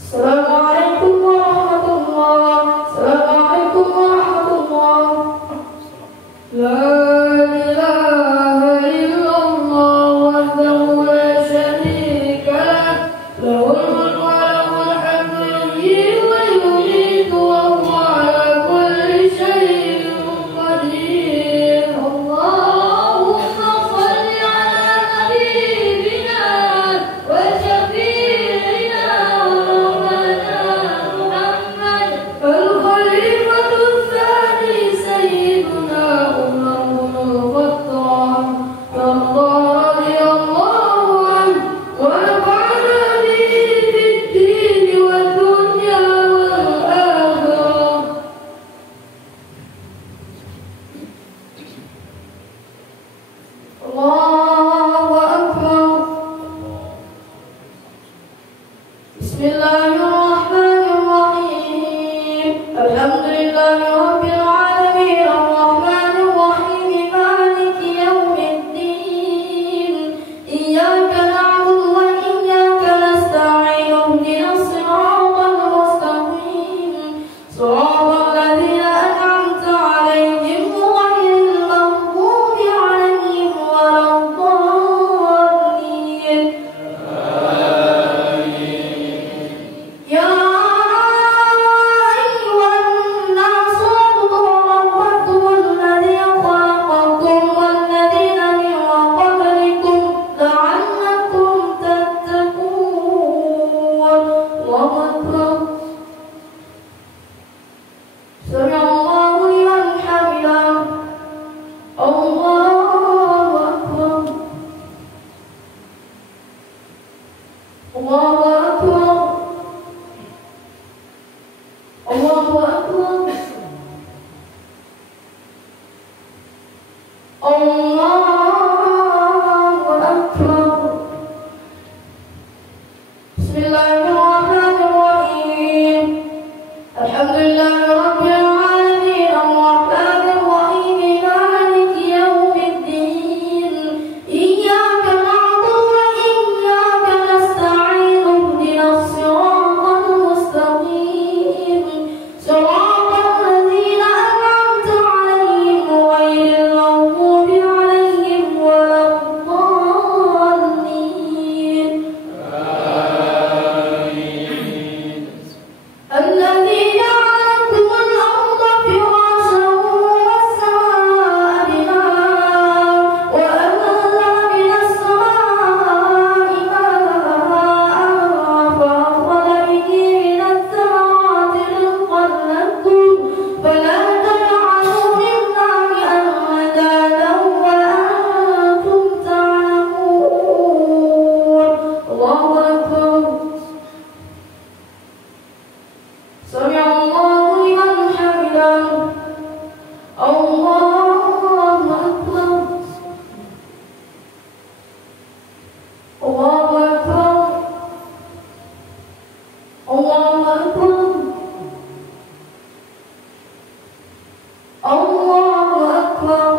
Assalamualaikum warahmatullah. Assalamualaikum warahmatullah. La ilaha illallah wahdahu la syarika lah. Lahul mulku wa lahul hamdu yuhyi wa yumiitu wa huwa ala kulli syai'in qadir. Allahumma shalli ala habibina wa syafi'ina Maulana Muhammad al-Khalifatu tsani sayyiduna Umar bin Khattab radhiyallahu anhu wa nafa'ana bihi fid-din wad dunya wal akhirah. Allahu akbar. Bismillahirrahmanirrahim. Alhamdulillahirabbil alamin arrahmanir rahim maliki yaumiddin. Iyyaka na'budu wa iyyaka nasta'in. Ihdinas siratal mustaqim. Siratal ladzina an'amta 'alaihim ghairil maghdubi 'alaihim waladdallin. Ya ayyuhan nas u'budu rabbakum alladzi khalaqakum wal ladzina min qablikum la'allakum tattaqun. Allahu akbar. Sami'allahu liman hamidah. Allahu akbar. Allahu akbar. Allahu akbar. Allahu akbar. Bismillahirrahmanirrahim. Alhamdulillahirabbil alamin arrahmanir rahim maliki yaumiddin. Iyyaka na'budu wa iyyaka nasta'in. Ihdinas siratal mustaqim. Siratal ladzina an'amta 'alaihim ghairil maghdubi 'alaihim waladdallin. الذي جعلكم الأرض فراشا والسماء بناء وأنزل من السماء ماء فأخرج به من الثمرات رزقا لكم فلا تجعلوا لله أندادا وأنتم تعلمون. الله أكبر. Sami'allahu liman hamidah. Allahu akbar. Allahu akbar. Allahu akbar. Allahu akbar.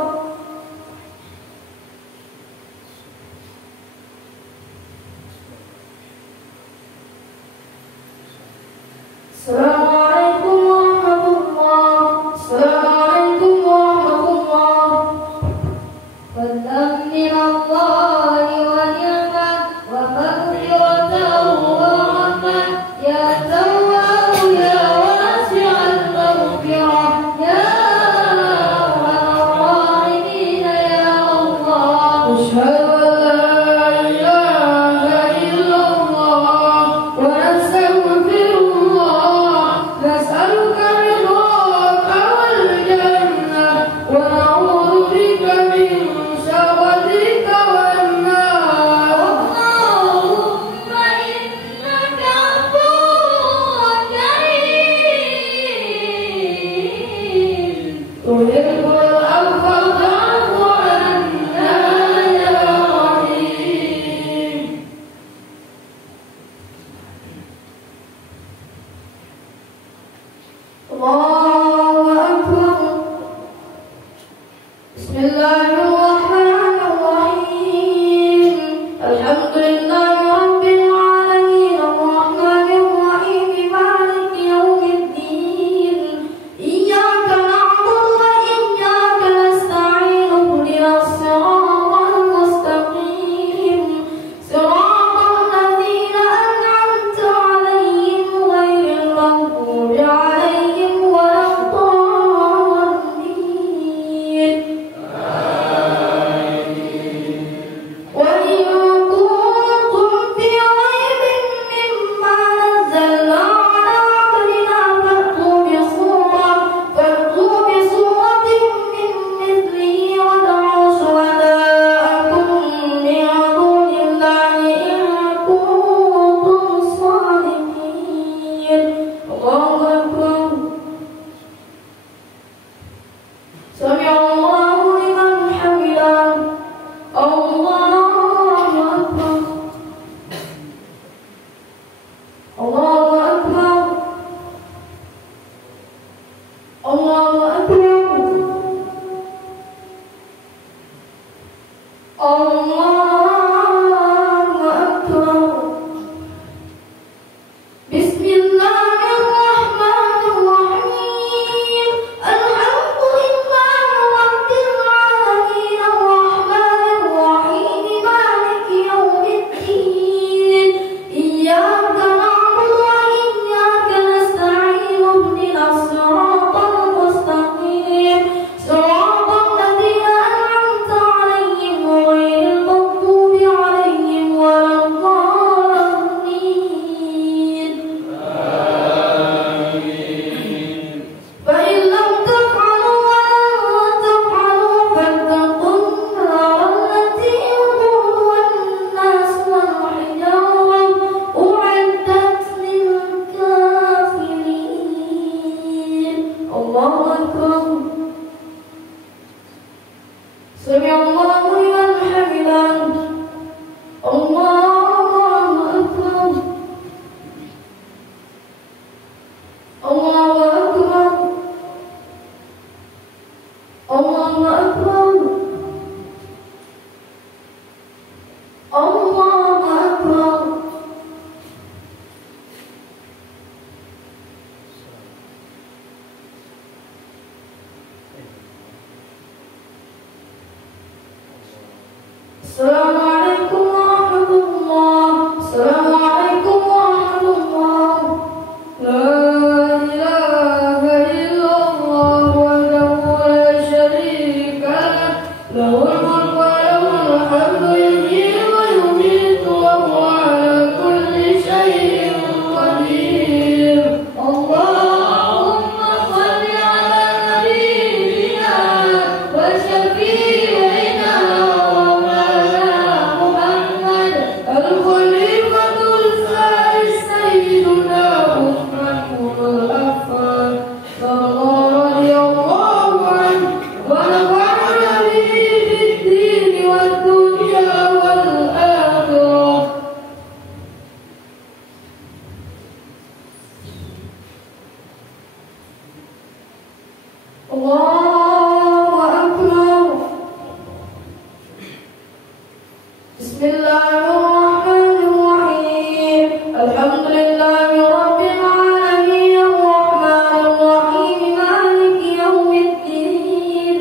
Assalamualaikum warahmatullah. Assalamualaikum warahmatullah. Fadlan min Allahi wa ni'mah wa maghfiratan wa rahmah. Ya Tawwab ya wasi'al maghfirah. Ya arhamar rahimin ya Allah. Asyhadu an la ilaha illallah wa astaghfirullah. Assalamualaikum warahmatullah. Assalamualaikum warahmatullah. La ilaha illallah wahdahu la syarika lah. Lahul mulku wa lahul hamdu yuhyi wa yumiitu wa huwa ala kulli syai'in qadir. Allahumma shalli ala nabiyyina wa syafi'ina wa maulana Muhammad al-khalifatul faris sayyiduna Uthmanul Affan radhiyallahu anhu wa nafa'ana bihi fid-din wad-dunya wal-akhirah. Allahu akbar. Bismillahirrahmanirrahim. Alhamdulillahi rabbil alamin arrahmanir rahim maliki yaumiddin.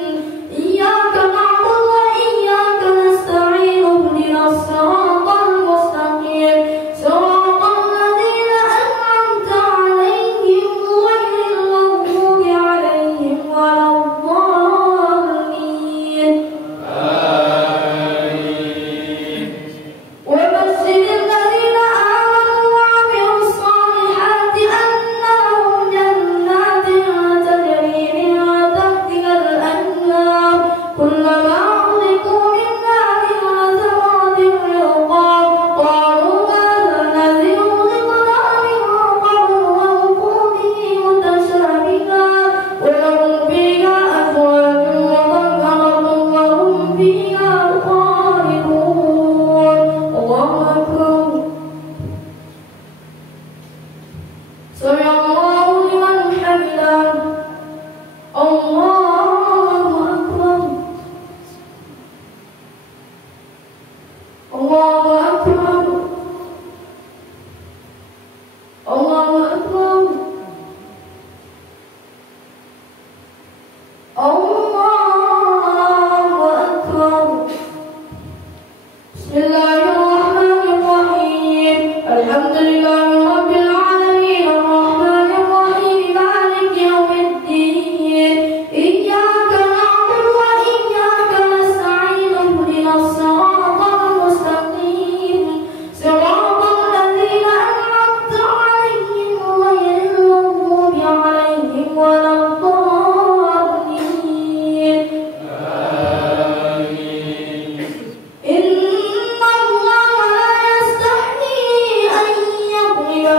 Iyyaka na'budu wa iyyaka nasta'in ihdinas siratal mustaqim siratal ladzina an'amta 'alaihim ghairil maghdubi 'alaihim waladdallin. وبشر الذين آمنوا وعملوا الصالحات أن لهم جنات تجري من تحتها الأنهار كلما رزقوا منها من ثمرة رزقا قالوا هذا الذي رزقنا من قبل وأوفوا به متشابها ولهم فيها أزواج مطهرة وهم فيها خالدون. الله أكبر. سمع الله لمن حمده. الله أكبر. الله أكبر. الله أكبر. الله أكبر. Bismillahirrahmanirrahim. Alhamdulillahi rabbil alamin arrahmanir rahim maliki yaumiddin. Iyyaka na'budu wa iyyaka nasta'in ihdinas siratal mustaqim siratal ladzina an'amta 'alaihim ghairil maghdubi 'alaihim waladdallin. إن الله لا يستحيي أن يضرب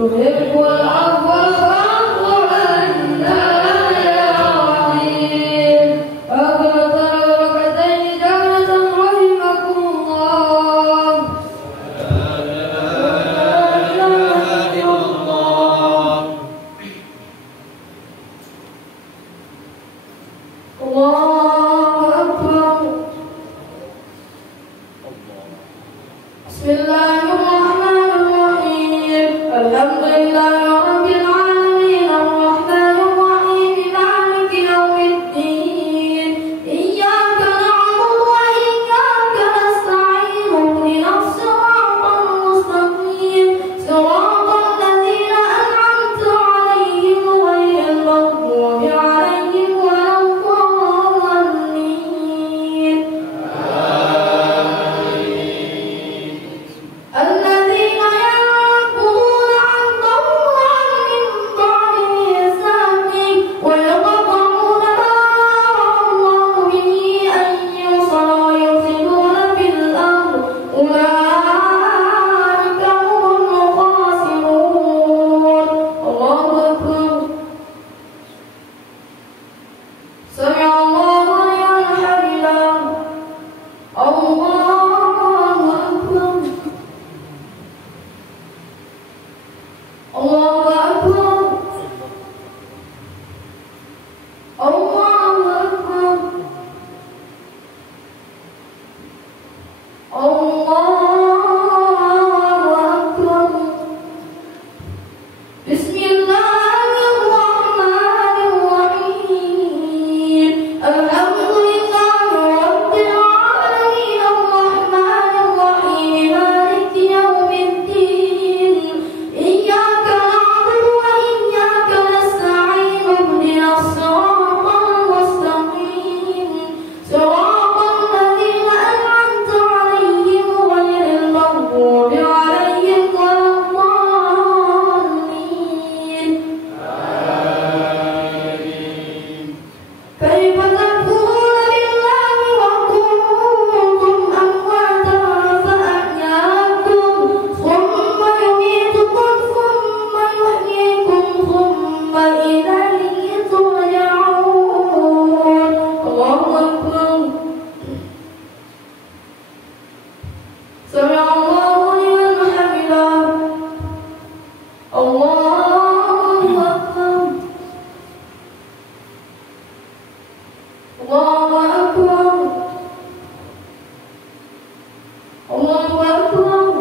تحب العفو فاعف عنا يا رحيم أقرأ ركعتين جمعة رحمكم الله الله أكبر بسم الله الرحمن الرحيم الحمد لله رب العالمين الرحمن الرحيم مالك يوم الدين إياك نعبد وإياك نستعين اهدنا الصراط المستقيم صراط الذين أنعمت عليهم غير المغضوب عليهم ولا الضالين الذين ينقضون عهد الله من بعد ميثاقه ويقطعون ما أمر الله به أن يوصل ويفسدون في الأرض أولئك هم الخاسرون الله أكبر سمع الله لمن حمده الله أكبر الله أكبر الله أكبر الله أكبر بسم الله الرحمن الرحيم الحمد لله رب العالمين الرحمن الرحيم مالك يوم الدين إياك نعبد وإياك نستعين اهدنا الصراط المستقيم صراط الذين أنعمت عليهم غير المغضوب عليهم ولا الضالين كيف تكفرون بالله وكنتم أمواتا فأحياكم ثم يميتكم ثم يحييكم ثم إليه ترجعون الله أكبر سمع الله لمن حمده الله أكبر الله أكبر الله أكبر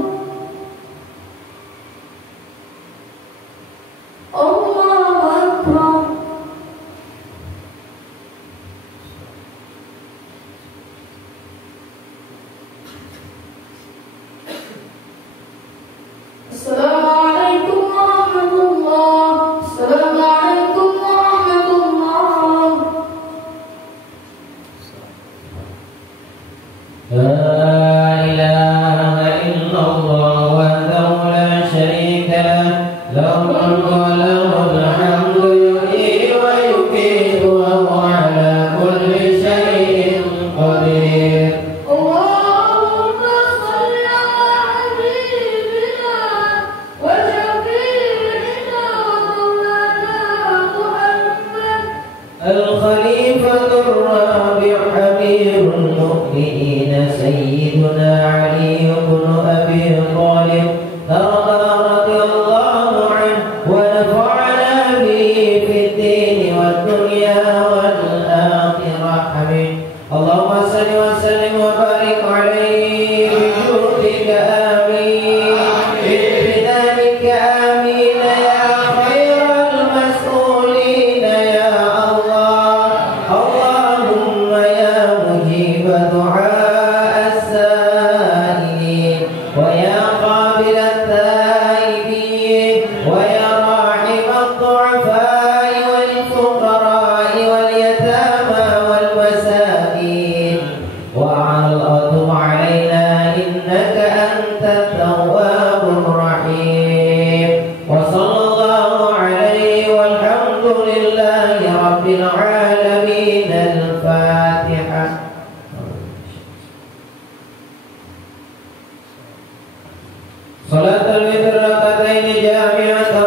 الله أكبر السلام عليكم ورحمة الله السلام عليكم ورحمة الله لا إله إلا الله وحده لا شريك له له الملك وله الحمد يحيي ويميت وهو على كل شيء قدير اللهم صل على حبيبنا وشفيعنا ومولانا محمد الخليفة الرابع أمير المؤمنين سيدنا علي بن أبي طالب رضي الله عنه ونفعنا به في الدين والدنيا والآخرة آمين اللهم صل وسلم وبارك عليه بجودك آمين بفدائك آمين يا خير المسؤولين يا الله اللهم يا مجيب دعاء السائلين ويا قابل التائبين ويا راحم الضعفاء والفقراء واليتامى والمساكين وتب علينا إنك أنت التواب الرحيم وصلى الله عليه والحمد لله رب العالمين الفاتحة صلاة الوتر ركعتين جامعة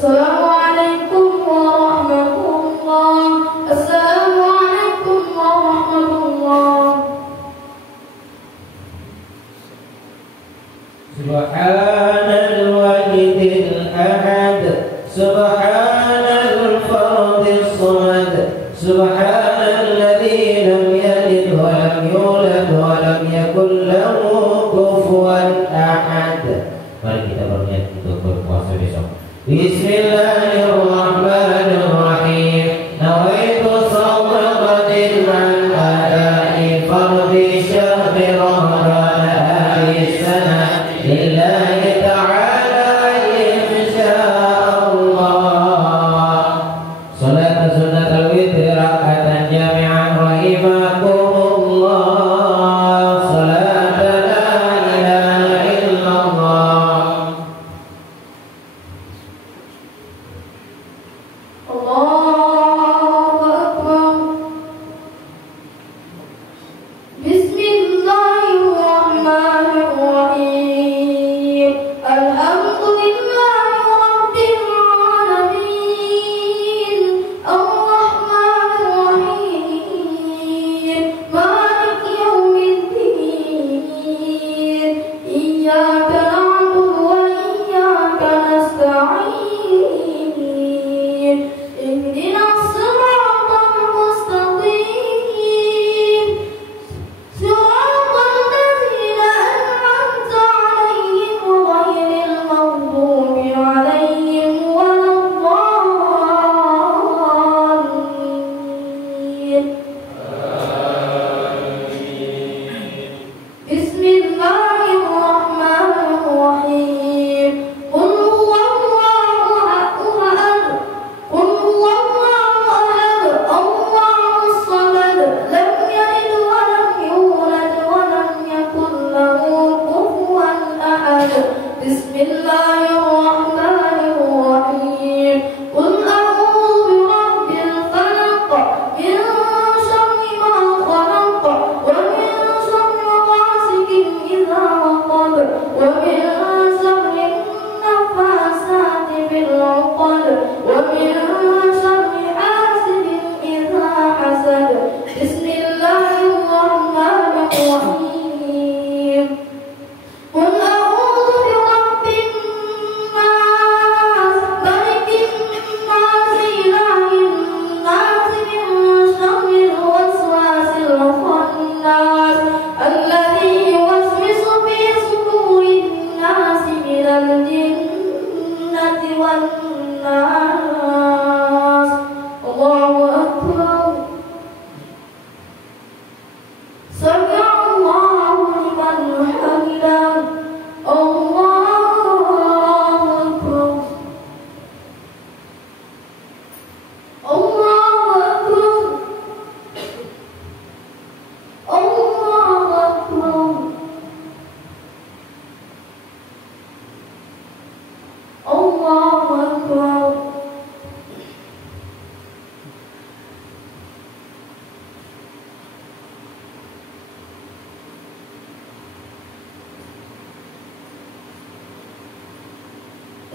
Assalamualaikum warahmatullah. Assalamualaikum warahmatullah. Subhanal wahidil ahad, subhanal fardis samad, subhanalladzi lam yalid wa lam yulad wa lam yakul lahu kufuwan ahad. Mari kita berniat untuk berpuasa besok. Bismillahirrahmanirrahim. Nawaitu shawma qadin an ada'i fardhi syahri Ramadan hadhihi sana lillahi ta'ala insya'allah. Salat sunat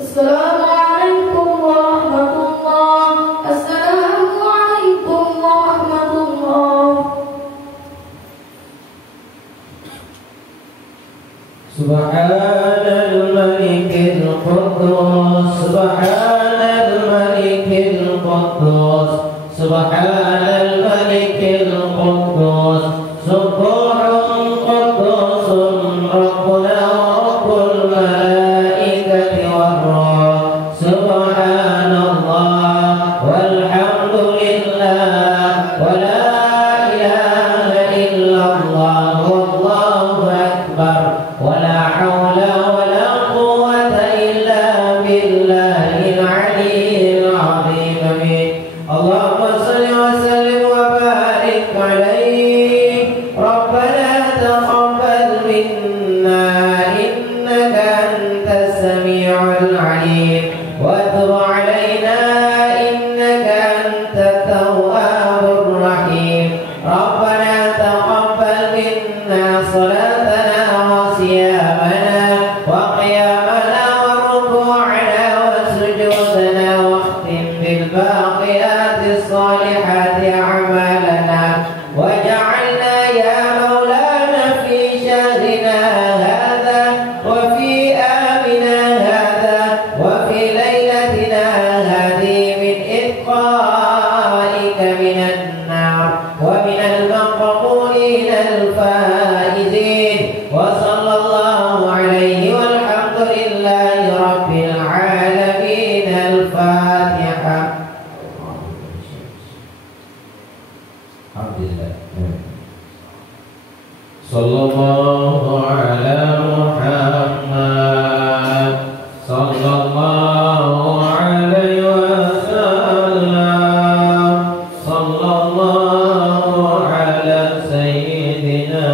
Assalamualaikum warahmatullahi. Assalamualaikum warahmatullahi. Subhanal malikil quddus, subhanal malikil quddus, subhanal malikil quddus, subuhun quddusun rabbuna rabbul malaikati war-ruh. Subhanallah walhamdulillah wa la ilaha illallah wallahu akbar. ولا حول ولا قوة إلا بالله العلي العظيم. اللهم صل وسلم وبارك عليه. ربنا تقبل منا إنك أنت السميع العليم وتب علينا إنك أنت التواب الرحيم. ربنا تقبل منا صلاتنا وصيامنا وقيامنا وركوعنا وسجودنا واختم بالباقيات الصالحات أعمالنا واجعلنا يا مولانا في شهرنا هذا وفي آمنا هذا وفي ليلتنا هذه من إتقائك من النار ومن المقبولين الفائزين. وصلى الله عليه والحمد لله رب العالمين. الفاتحة. الحمد لله. صلى الله على محمد صلى الله عليه وسلم. صلى الله على سيدنا